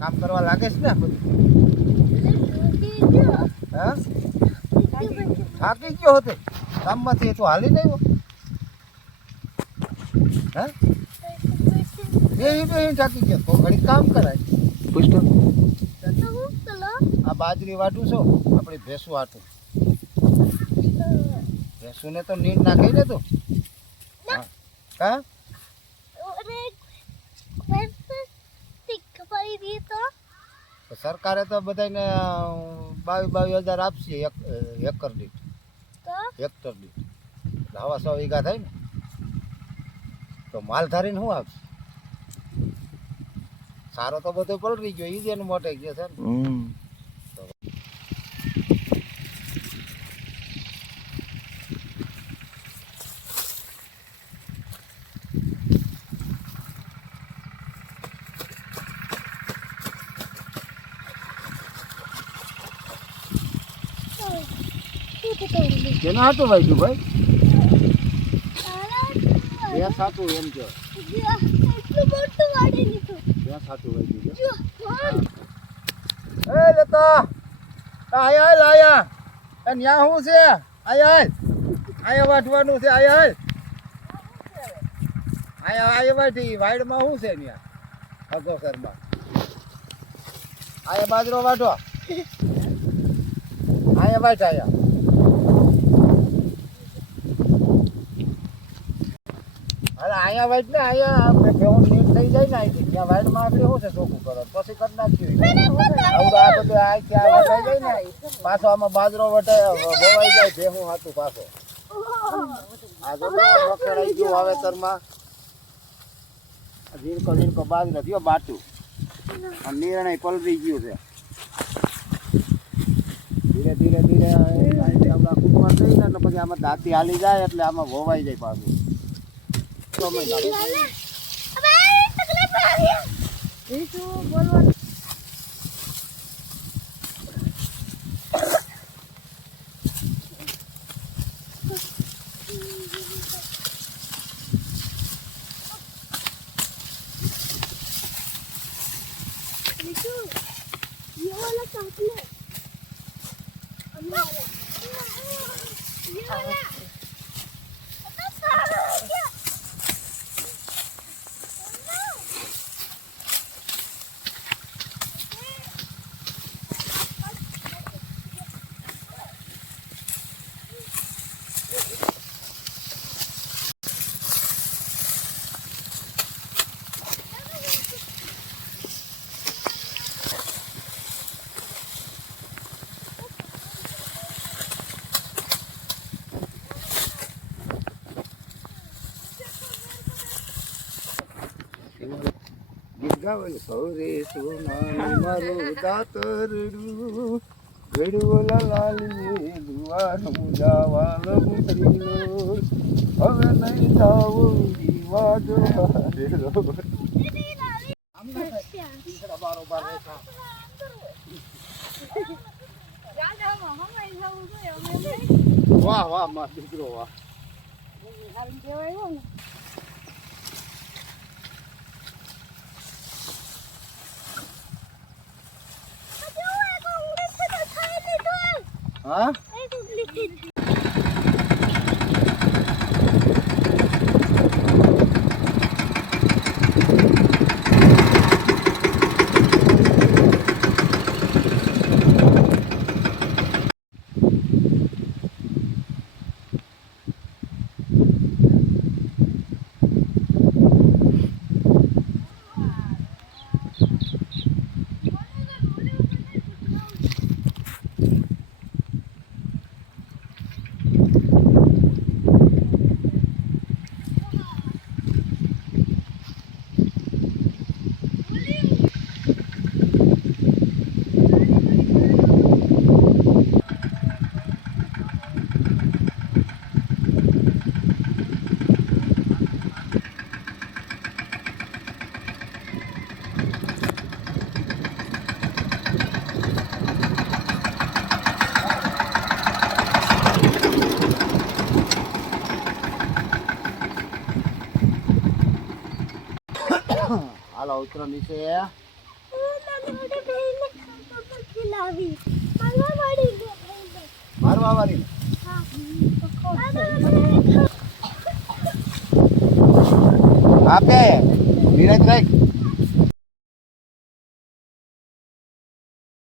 કામ કરવા લાગે છે ને બધું? હા થાકી ગયો હતો કામમાંથી તો હાલી નહીં હા બે થાકી ગયો તો ઘડી કામ કરાય પૂછતો આ બાજરી વાટું છો આપણી ભેંસું વાટું ભેંસું ને તો નીંદ નાખી ને તું હા સરકારે તો બધાને 22,000 આપશે હેક્ટર દીઠ હેક્ટર દીઠ હવા 100 વીઘા થાય ને તો માલધારીને શું આપશે સારો તો બધો પલળી ગયો ઈ જેનું મોટે ગયો છે ને કેના હાટું વાગ્યું ભાઈ ભેંસ હાટું એમ કે ભેંસ હાટું વાગ્યું એ લેતા આયા એ ન્યા શું છે આયા વાટવાનું છે આયા વાટી વાડમાં શું છે ન્યા હગો શર્મા આયા બાજરો વાટો આયા વાટ આયા અરે અહીંયા વાઈટ ને અહીંયા આપણે ભેહું નીટ થઈ જાય ને અહીંથી ત્યાં વાઈટમાં આપણે શું છે ચોખ્ખું કરો પછી કરી નાખ્યું આવું આ બધું આ ત્યાં વટાઈ જાય ને પાછો આમાં બાજરો વવાઈ જાય ભેહું હાથું પાછો આ જો વખેડાઈ ગયું વાવેતરમાં ઝીણકો બાજરો થયો બાટું અને નિર્ણય પલરી ગયું છે ધીરે ધીરે આપણા કુટુંબ થઈ ને એટલે પછી આમાં દાંતી હાલી જાય એટલે આમાં વવાઈ જાય પાછું ગાવલ સૌરે સોનાની મારું દાતરડું ગડું લાલી દુવાનું જાવાલ મુતરીલો હવે નહીં જાવું દીવાજો વાહ વાહ માર દીકરો વાહ હા હાલો ઉતરો નીચે મારવા વાળી આપે ધીરજ રાખ